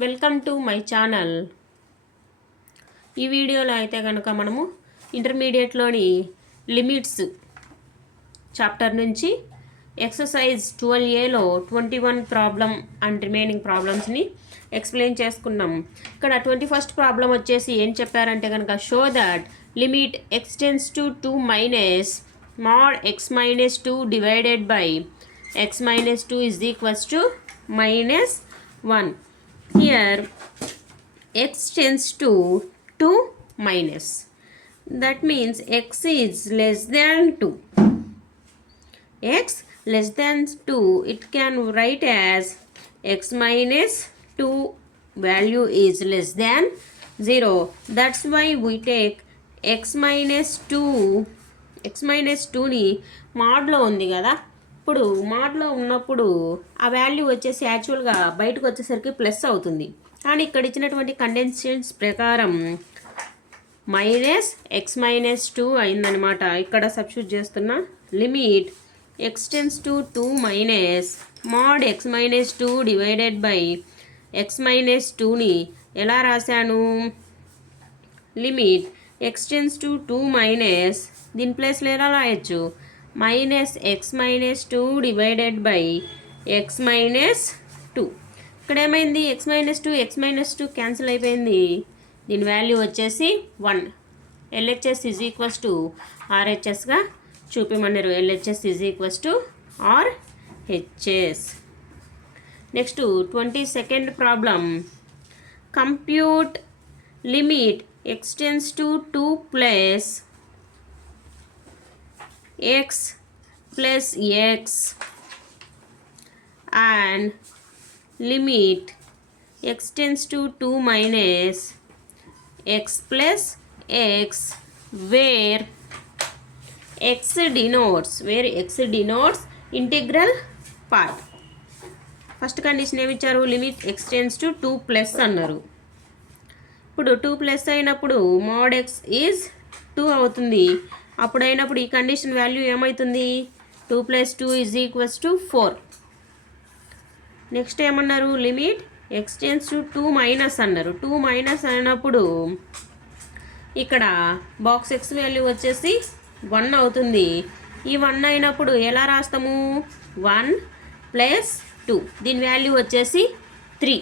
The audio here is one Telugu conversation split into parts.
Welcome to my channel. ఈ వీడియోలో అయితే కనుక మనము ఇంటర్మీడియట్లోని లిమిట్స్ చాప్టర్ నుంచి ఎక్సర్సైజ్ 12Aలో 21 ప్రాబ్లం అండ్ రిమైనింగ్ ప్రాబ్లమ్స్ని ఎక్స్ప్లెయిన్ చేసుకున్నాం. ఇక్కడ 21st ప్రాబ్లం వచ్చేసి ఏం చెప్పారంటే కనుక show that limit x tends to 2 minus mod x minus 2 divided by x minus 2 is equals to minus 1. Here x tends to 2 minus, that means x is less than 2. X less than 2, it can write as x minus 2 value is less than 0. That's why we take x minus 2ని మోడ్లో ఉంది కదా, ఇప్పుడు మోడ్లో ఉన్నప్పుడు ఆ వాల్యూ వచ్చేసి యాక్చువల్గా బయటకు వచ్చేసరికి ప్లస్ అవుతుంది. కానీ ఇక్కడ ఇచ్చినటువంటి కండిషన్స్ ప్రకారం మైనస్ ఎక్స్ మైనస్ 2 అయిందనమాట. ఇక్కడ సబ్స్టిట్యూట్ చేస్తున్న limit x tends to 2 minus mode X minus 2 divided by x minus 2ని ఎలా రాశాను, limit x tends to 2 minus దీని ప్లేస్లో ఎలా రాయొచ్చు, minus X minus 2 divided by x minus 2. ఇక్కడ ఏమైంది, ఎక్స్ మైనస్ 2 క్యాన్సిల్ అయిపోయింది. దీని వాల్యూ వచ్చేసి 1. ఎల్హెచ్ఎస్ ఈజ్ ఈక్వల్స్ టు ఆర్హెచ్ఎస్గా చూపిమన్నారు. LHS is equals to RHS. Next 22nd problem, compute limit x tends to 2 plus x plus x and limit x tends to 2 minus x plus x where x denotes integral part. First condition ఏమి ఇచ్చారు, limit x tends to 2 plus అన్నారు. ఇప్పుడు 2 ప్లస్ అయినప్పుడు మోడ్ ఎక్స్ ఈజ్ 2 అవుతుంది. అప్పుడు అయినప్పుడు ఈ కండిషన్ వాల్యూ ఏమవుతుంది, 2 + 2 ఈజ్ ఈక్వల్స్ టు 4. నెక్స్ట్ ఏమన్నారు, limit x tends to 2 minus అన్నారు. 2 మైనస్ అయినప్పుడు ఇక్కడ బాక్స్ ఎక్స్ వాల్యూ వచ్చేసి 1 అవుతుంది. ఈ 1 అయినప్పుడు ఎలా రాస్తాము, 1 + 2 దీని వాల్యూ వచ్చేసి 3.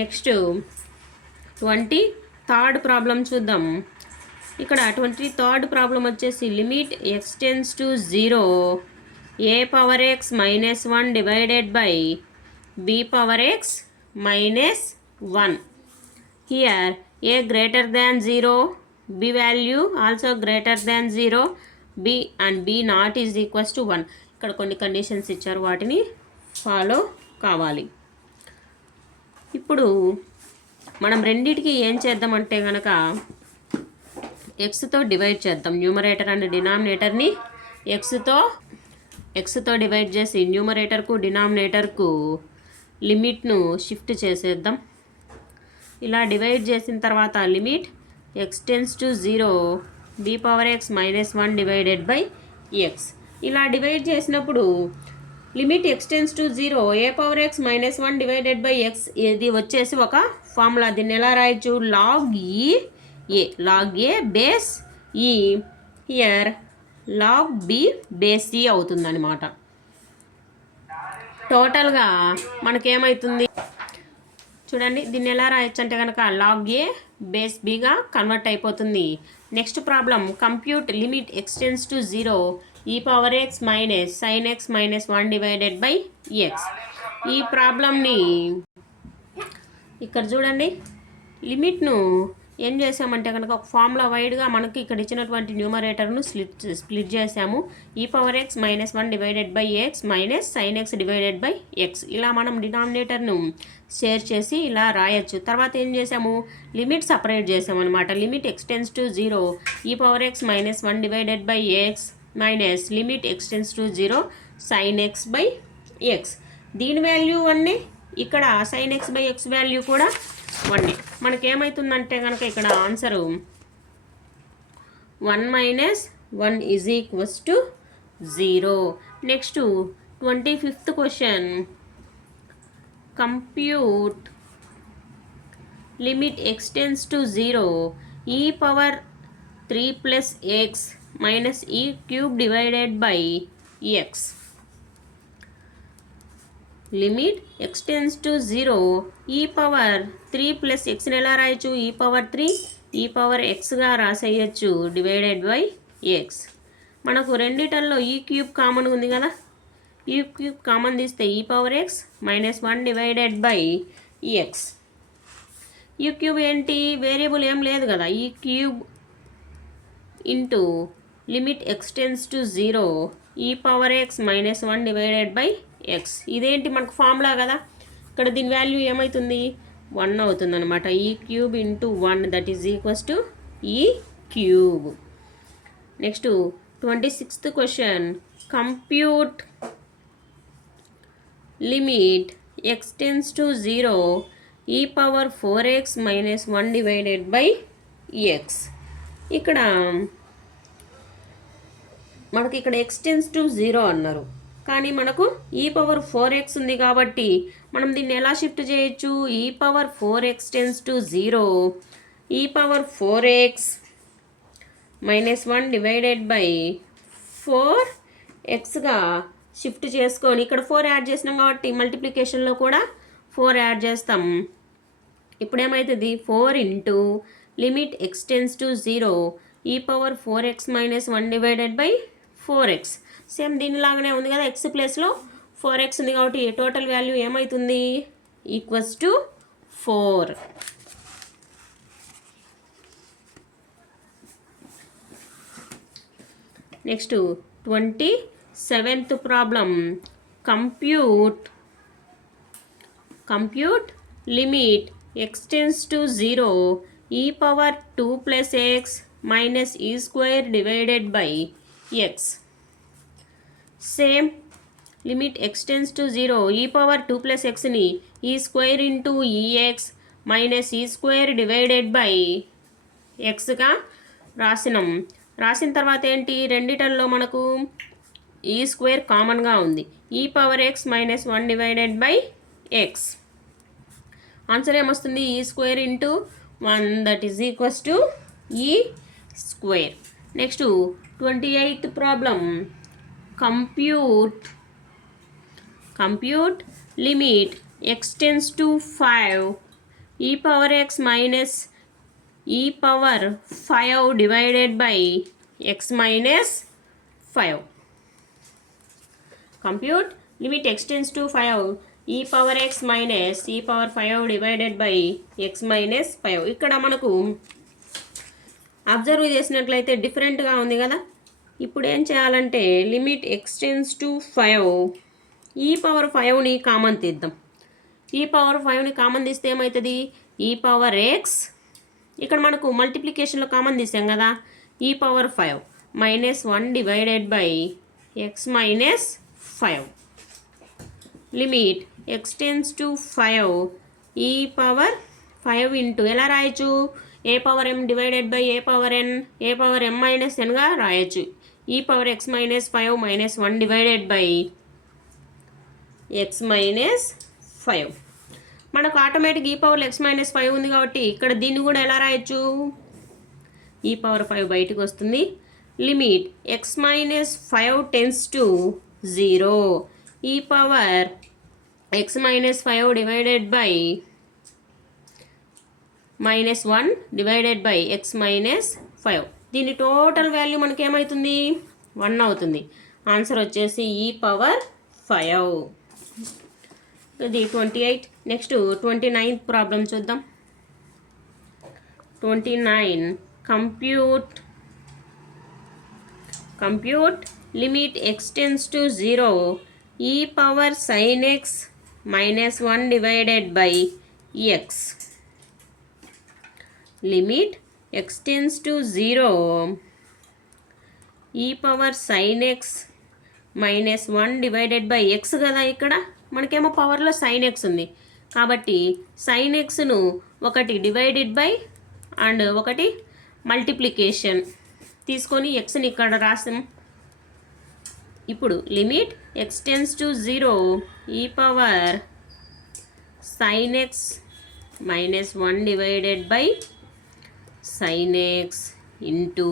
నెక్స్ట్ 23rd ప్రాబ్లం చూద్దాం. ఇక్కడ 23rd ప్రాబ్లం వచ్చేసి limit x tends to 0 a power x minus 1 divided by b power x minus 1. Here a greater than 0, b value also greater than 0, b and b not is equals to 1. ఇక్కడ కొన్ని కండిషన్స్ ఇచ్చారు, వాటిని ఫాలో కావాలి. ఇప్పుడు మనం రెండిటికి ఏం చేద్దామంటే కనుక ఎక్స్తో డివైడ్ చేద్దాం. న్యూమరేటర్ అండ్ డినామినేటర్ని ఎక్స్తో డివైడ్ చేసి న్యూమరేటర్కు డినామినేటర్కు లిమిట్ను షిఫ్ట్ చేసేద్దాం. ఇలా డివైడ్ చేసిన తర్వాత limit x tends to 0 b power x minus 1 divided by x. ఇలా డివైడ్ చేసినప్పుడు limit x tends to 0 a power x minus 1 divided by x, ఇది వచ్చేసి ఒక ఫార్ములా. దీన్ని ఎలా రాయొచ్చు, log a base e, here log b base c అవుతుందన్నమాట. టోటల్గా మనకేమవుతుంది చూడండి, దీన్ని ఎలా రాయొచ్చు అంటే కనుక లాగ్ ఏ బేస్ బిగా కన్వర్ట్ అయిపోతుంది. Next problem, compute limit x tends to 0 e power x minus sign X minus 1 divided by X. ఈ ప్రాబ్లంని ఇక్కడ చూడండి, లిమిట్ను ఏం చేసామంటే కనుక ఒక ఫార్ములా వైడ్గా మనకి ఇక్కడ ఇచ్చినటువంటి న్యూమరేటర్ను స్ప్లిట్ చేసాము. ఈ power x minus 1 divided by x minus sign X divided by x. ఇలా మనం డినామినేటర్ను షేర్ చేసి ఇలా రాయొచ్చు. తర్వాత ఏం చేసాము, లిమిట్ సపరేట్ చేసామన్నమాట. Limit x tends to 0 e power x minus 1 divided by x minus limit x tends to 0 sign X by X. దీని వాల్యూ 1, ఇక్కడ sign X by X value కూడా 1. మనకేమవుతుందంటే కనుక ఇక్కడ answer 1 - 1 is equals to 0. Next 25th question. Compute limit x tends to 0 e power 3 plus x minus e cube divided by x. Limit x tends to 0 e power 3 plus ఎక్స్ని ఎలా రాయొచ్చు, ఈ పవర్ 3 ఈ పవర్ ఎక్స్గా రాసేయచ్చు డివైడెడ్ బై ఎక్స్. మనకు రెండిటల్లో ఈ క్యూబ్ కామన్ ఉంది కదా, ఈ క్యూబ్ కామన్ తీస్తే ఈ power x minus 1 divided by X. ఈ క్యూబ్ ఏంటి, వేరియబుల్ ఏం లేదు కదా, ఈ cube into limit x tends to 0 e power x minus 1 divided by X. ఇదేంటి మనకు ఫార్ములా కదా, ఇక్కడ దీని వాల్యూ ఏమవుతుంది 1 అవుతుంది అనమాట. E cube into 1 that is equals to e cube. Next 26th question. Compute limit x tends to 0 e power 4x minus 1 divided by x. ఇక్కడ మనకి ఇక్కడ x టెన్స్ టు 0 అన్నారు, కానీ మనకు ఈ పవర్ 4x ఉంది కాబట్టి మనం దీన్ని ఎలా షిఫ్ట్ చేయొచ్చు, ఈ power 4x tense to 0 e power 4x minus 1 divided by 4xగా షిఫ్ట్ చేసుకొని ఇక్కడ 4 యాడ్ చేసినాం కాబట్టి మల్టిప్లికేషన్లో కూడా 4 యాడ్ చేస్తాం. ఇప్పుడు ఏమవుతుంది 4 into limit x tends to 0 e power 4x minus 1 divided by 4x. Same దీనిలాగానే ఉంది కదా, ఎక్స్ ప్లేస్లో 4x ఉంది కాబట్టి టోటల్ వాల్యూ ఏమవుతుంది equals to 4. Next 27th problem. Compute limit x tends to 0 e power 2 plus x minus e square divided by x. Same limit x tends to 0 e power 2 plus ఎక్స్ని e square into e x minus e square divided by ఎక్స్గా రాసిన తర్వాత ఏంటి, రెండిటల్లో మనకు ఈ స్క్వేర్ కామన్గా ఉంది, e power x minus 1 divided by x. Answer ఏమొస్తుంది, e square into 1 that is equals to e square. Next 28th problem. Compute limit x tends to 5 e power x minus e power 5 divided by x minus 5. Compute limit x tends to 5 e power x minus e power 5 divided by x minus 5. ఇక్కడ మనకు అబ్జర్వ్ చేసినట్లయితే డిఫరెంట్గా ఉంది కదా. ఇప్పుడు ఏం చేయాలంటే limit x tends to 5 e power 5ని కామన్ తీద్దాం. ఈ పవర్ 5ని కామన్ తీస్తే ఏమవుతుంది, ఈ పవర్ ఎక్స్ ఇక్కడ మనకు మల్టిప్లికేషన్లో కామన్ తీసాం కదా, e power 5 minus 1 divided by x minus 5. Limit x tends to 5 e power 5 into ఎలా రాయొచ్చు, a power m divided by a power m minus nగా రాయొచ్చు. E power x minus 5 minus 1 divided by x minus 5. మనకు ఆటోమేటిక్ ఈ పవర్ x మైనస్ 5 ఉంది కాబట్టి ఇక్కడ దీన్ని కూడా ఎలా రాయొచ్చు, ఈ పవర్ 5 బయటకు వస్తుంది. Limit x minus 5 tense to 0 e power x minus 5 divided by minus 1 divided by x minus 5. దీని టోటల్ వాల్యూ మనకి ఏమవుతుంది 1 అవుతుంది. ఆన్సర్ వచ్చేసి ఈ పవర్ 5. ఇది 28. నెక్స్ట్ 29th ప్రాబ్లం చూద్దాం. 29. Compute limit x tends to 0 e power sin x minus 1 divided by X. Limit x tends to 0 e power sin x minus 1 divided by X కదా. ఇక్కడ మనకేమో పవర్లో sin x ఉంది కాబట్టి sin xను ఒకటి డివైడెడ్ బై అండ్ ఒకటి మల్టిప్లికేషన్ తీసుకొని xని ఇక్కడ రాసాం. ఇప్పుడు limit x tends to 0 e power sin x minus 1 divided by sin x into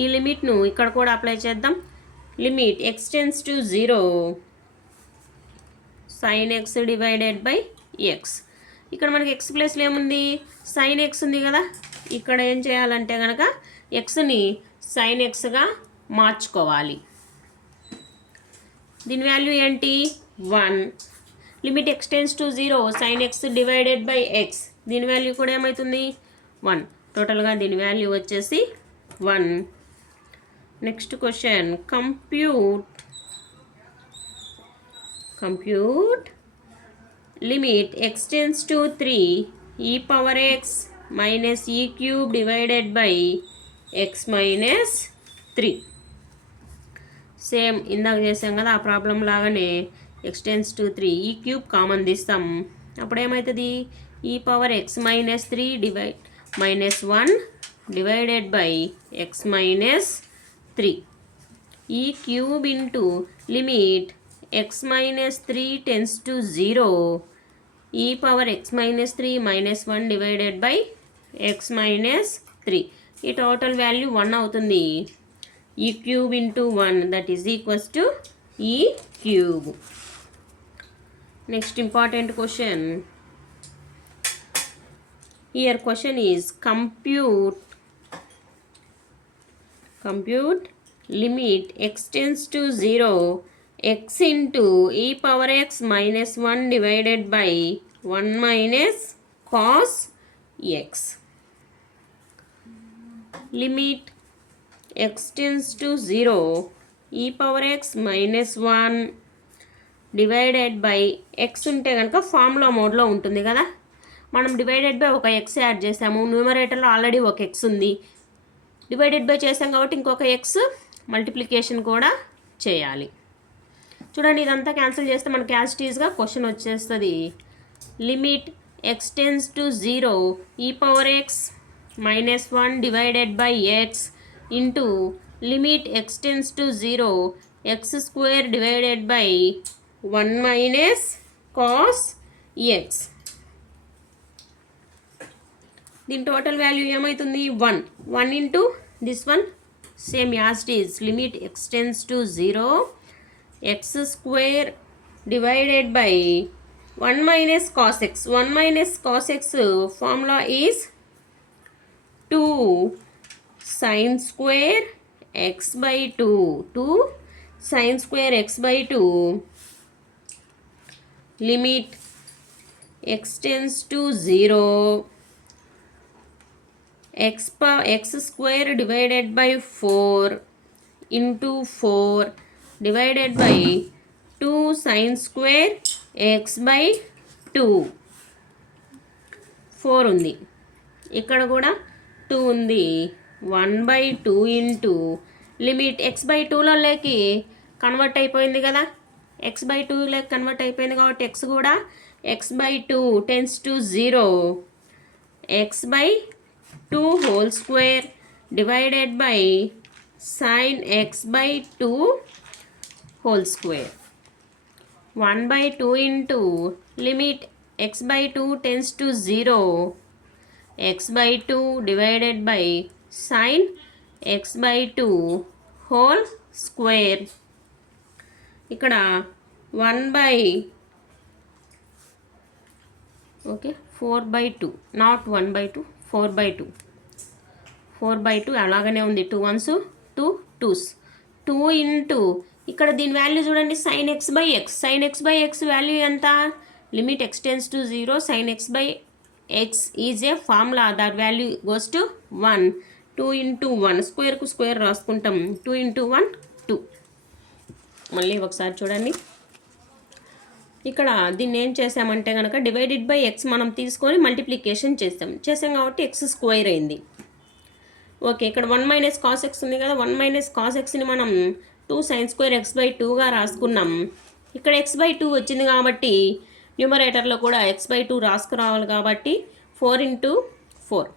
ఈ లిమిట్ను ఇక్కడ కూడా అప్లై చేద్దాం. Limit x tends to 0 sin x divided by x. ఇక్కడ మనకి x ప్లేస్లో ఏముంది, sin x ఉంది కదా. ఇక్కడ ఏం చేయాలంటే కనుక xని sin xగా మార్చుకోవాలి. దీని వాల్యూ ఏంటి 1. Limit x tends to 0 sin x divided by x. దీని వాల్యూ కూడా ఏమవుతుంది 1. టోటల్గా దీని వాల్యూ వచ్చేసి 1. Next question compute limit x tends to 3 e power x minus e cube divided by x minus 3. Same ఇందాక చేసాం కదా ఆ ప్రాబ్లం లాగానే x టెన్స్ టు 3 ఈ క్యూబ్ కామన్ తీస్తాం. అప్పుడు ఏమవుతుంది e power x minus 3 minus 1 divided by x minus 3. ఈ cube into limit x minus 3 tense to 0 e power x minus 3 minus 1 divided by x minus 3. ఈ టోటల్ వాల్యూ 1 అవుతుంది. e cube into 1 that is equals to e cube. Next important question. Here question is compute limit x tends to 0 x into e power x minus 1 divided by 1 minus cos x. Limit x tends to 0 e power x minus 1 divided by X ఉంటే కనుక ఫార్ములా మోడ్లో ఉంటుంది కదా. మనం డివైడెడ్ బై ఒక ఎక్స్ యాడ్ చేసాము, న్యూమరేటర్లో ఆల్రెడీ ఒక ఎక్స్ ఉంది, డివైడెడ్ బై చేసాం కాబట్టి ఇంకొక ఎక్స్ మల్టిప్లికేషన్ కూడా చేయాలి. చూడండి ఇదంతా క్యాన్సిల్ చేస్తే మనకి యాజ్ ఇట్ ఈజ్గా క్వశ్చన్ వచ్చేస్తుంది. Limit x tends to 0 e power x minus 1 divided by X into limit x tends to 0 X square divided by 1 minus cos X. దీని టోటల్ వాల్యూ ఏమవుతుంది 1 into this one same as it is limit x tends to 0 X square divided by 1 minus cos X. 1 minus cos X formula is 2 sin square x by 2 sin square x by 2 limit x tends to 0 x square divided by 4 into 4 divided by 2 sin square x by 2. 4 ఉంది, ఇక్కడ కూడా 2 ఉంది. 1/2 ఇంటూ లిమిట్ x by 2లో లేకి కన్వర్ట్ అయిపోయింది కదా, x by 2 లేకి కన్వర్ట్ అయిపోయింది కాబట్టి x కూడా x by 2 tense to 0 x by 2 whole square divided by sin x by 2 whole square. 1/2 into limit x by 2 tense to 0 x by 2 divided by sin x by 2 whole square. ఇక్కడ 4/2 నాట్ 1/2 4/2 అలాగనే ఉంది. 2 1s 2 2s 2 ఇంటూ ఇక్కడ దీని వాల్యూ చూడండి sin x by x. sin x by x value ఎంత, limit x tends to 0 sin x by x is a formula that value goes to 1. 2 into 1 స్క్వేర్కు స్క్వేర్ రాసుకుంటాం. 2 ఇంటూ 1 2. మళ్ళీ ఒకసారి చూడండి, ఇక్కడ దీన్ని ఏం చేసామంటే కనుక డివైడెడ్ బై ఎక్స్ మనం తీసుకొని మల్టిప్లికేషన్ చేసాం కాబట్టి ఎక్స్ స్క్వేర్ అయింది. ఓకే, ఇక్కడ 1 మైనస్ కాస్ ఎక్స్ ఉంది కదా, 1 మైనస్ కాస్ ఎక్స్ని మనం 2 sin స్క్వేర్ x by 2గా రాసుకున్నాం. ఇక్కడ x by 2 వచ్చింది కాబట్టి న్యూమరేటర్లో కూడా x by 2 రాసుకురావాలి కాబట్టి 4 ఇంటూ 4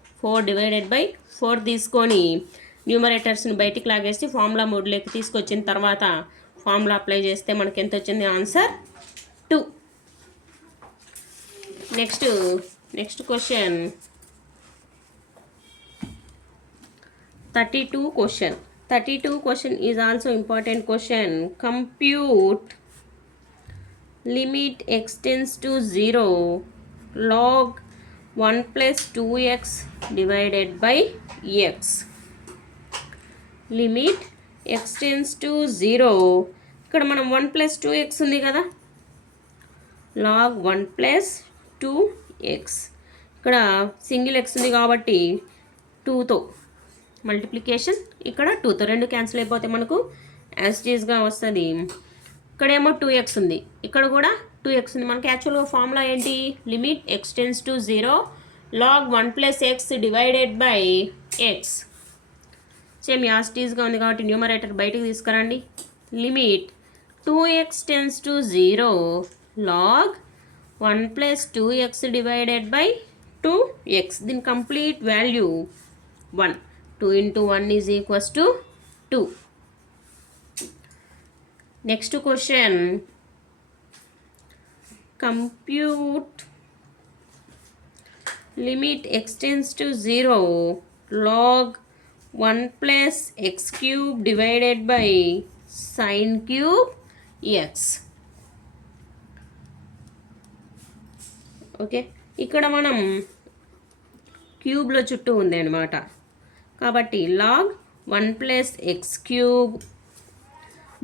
డివైడెడ్ బై 4 తీసుకొని న్యూమరేటర్స్ని బయటికి లాగేసి ఫార్ములా మోడ్లోకి తీసుకొచ్చిన తర్వాత ఫార్ములా అప్లై చేస్తే మనకి ఎంత వచ్చింది answer 2. Next question 32 question. 32 question is also important question. Compute limit x tends to 0 log 1 plus 2x divided by x. Limit x tends to 0. ఇక్కడ మనం 1 plus 2x ఉంది కదా, log 1 plus 2x. ఇక్కడ సింగిల్ x ఉంది కాబట్టి 2తో మల్టిప్లికేషన్, ఇక్కడ 2తో 2 క్యాన్సిల్ అయిపోతే మనకు యాస్టీస్గా వస్తుంది. ఇక్కడేమో 2x ఉంది, ఇక్కడ కూడా 2x ఉంది. మనకి యాక్చువల్గా ఫార్ములా ఏంటి, limit x tends to 0 log 1 plus x divided by x. Same యాస్టీస్గా ఉంది కాబట్టి న్యూమరేటర్ బయటికి తీసుకురండి. Limit 2x tends to 0 log 1 plus 2x divided by 2x. దీని complete value 1. 2 into 1 is equals to 2. Next question. Compute limit x tends to 0 log 1 plus x cube divided by sin cube x. Okay, ఇక్కడ మనం క్యూబ్లో చుట్టూ ఉంది అన్నమాట కాబట్టి log 1 plus x cube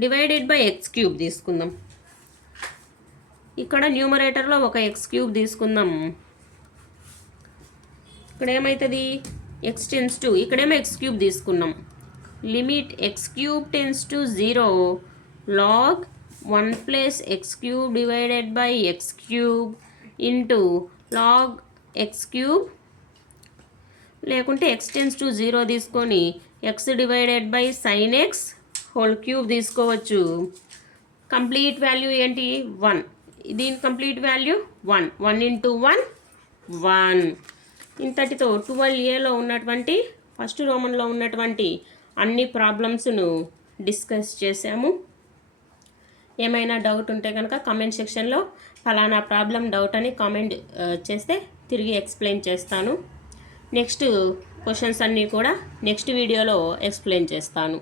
divided by x cube తీసుకుందాం. ఇక్కడ న్యూమరేటర్లో ఒక ఎక్స్ క్యూబ్ తీసుకుందాం. ఇక్కడ ఏమవుతుంది, ఎక్స్ టెన్స్ టు, ఇక్కడేమో ఎక్స్ క్యూబ్ తీసుకున్నాం. Limit x cube tends to 0 log 1 plus x cube divided by x cube into log x cube, లేకుంటే ఎక్స్ టెన్స్ టు 0 తీసుకొని x divided by sine x whole cube తీసుకోవచ్చు. కంప్లీట్ వాల్యూ ఏంటి 1. దీని కంప్లీట్ వాల్యూ 1. 1 into 1 1. ఇంతటితో 12Aలో ఉన్నటువంటి ఫస్ట్ రోమన్లో ఉన్నటువంటి అన్ని ప్రాబ్లమ్స్ను డిస్కస్ చేసాము. ఏమైనా డౌట్ ఉంటే కనుక కామెంట్ సెక్షన్లో ఫలానా ప్రాబ్లం డౌట్ అని కామెంట్ చేస్తే తిరిగి ఎక్స్ప్లెయిన్ చేస్తాను. నెక్స్ట్ క్వశ్చన్స్ అన్నీ కూడా నెక్స్ట్ వీడియోలో ఎక్స్ప్లెయిన్ చేస్తాను.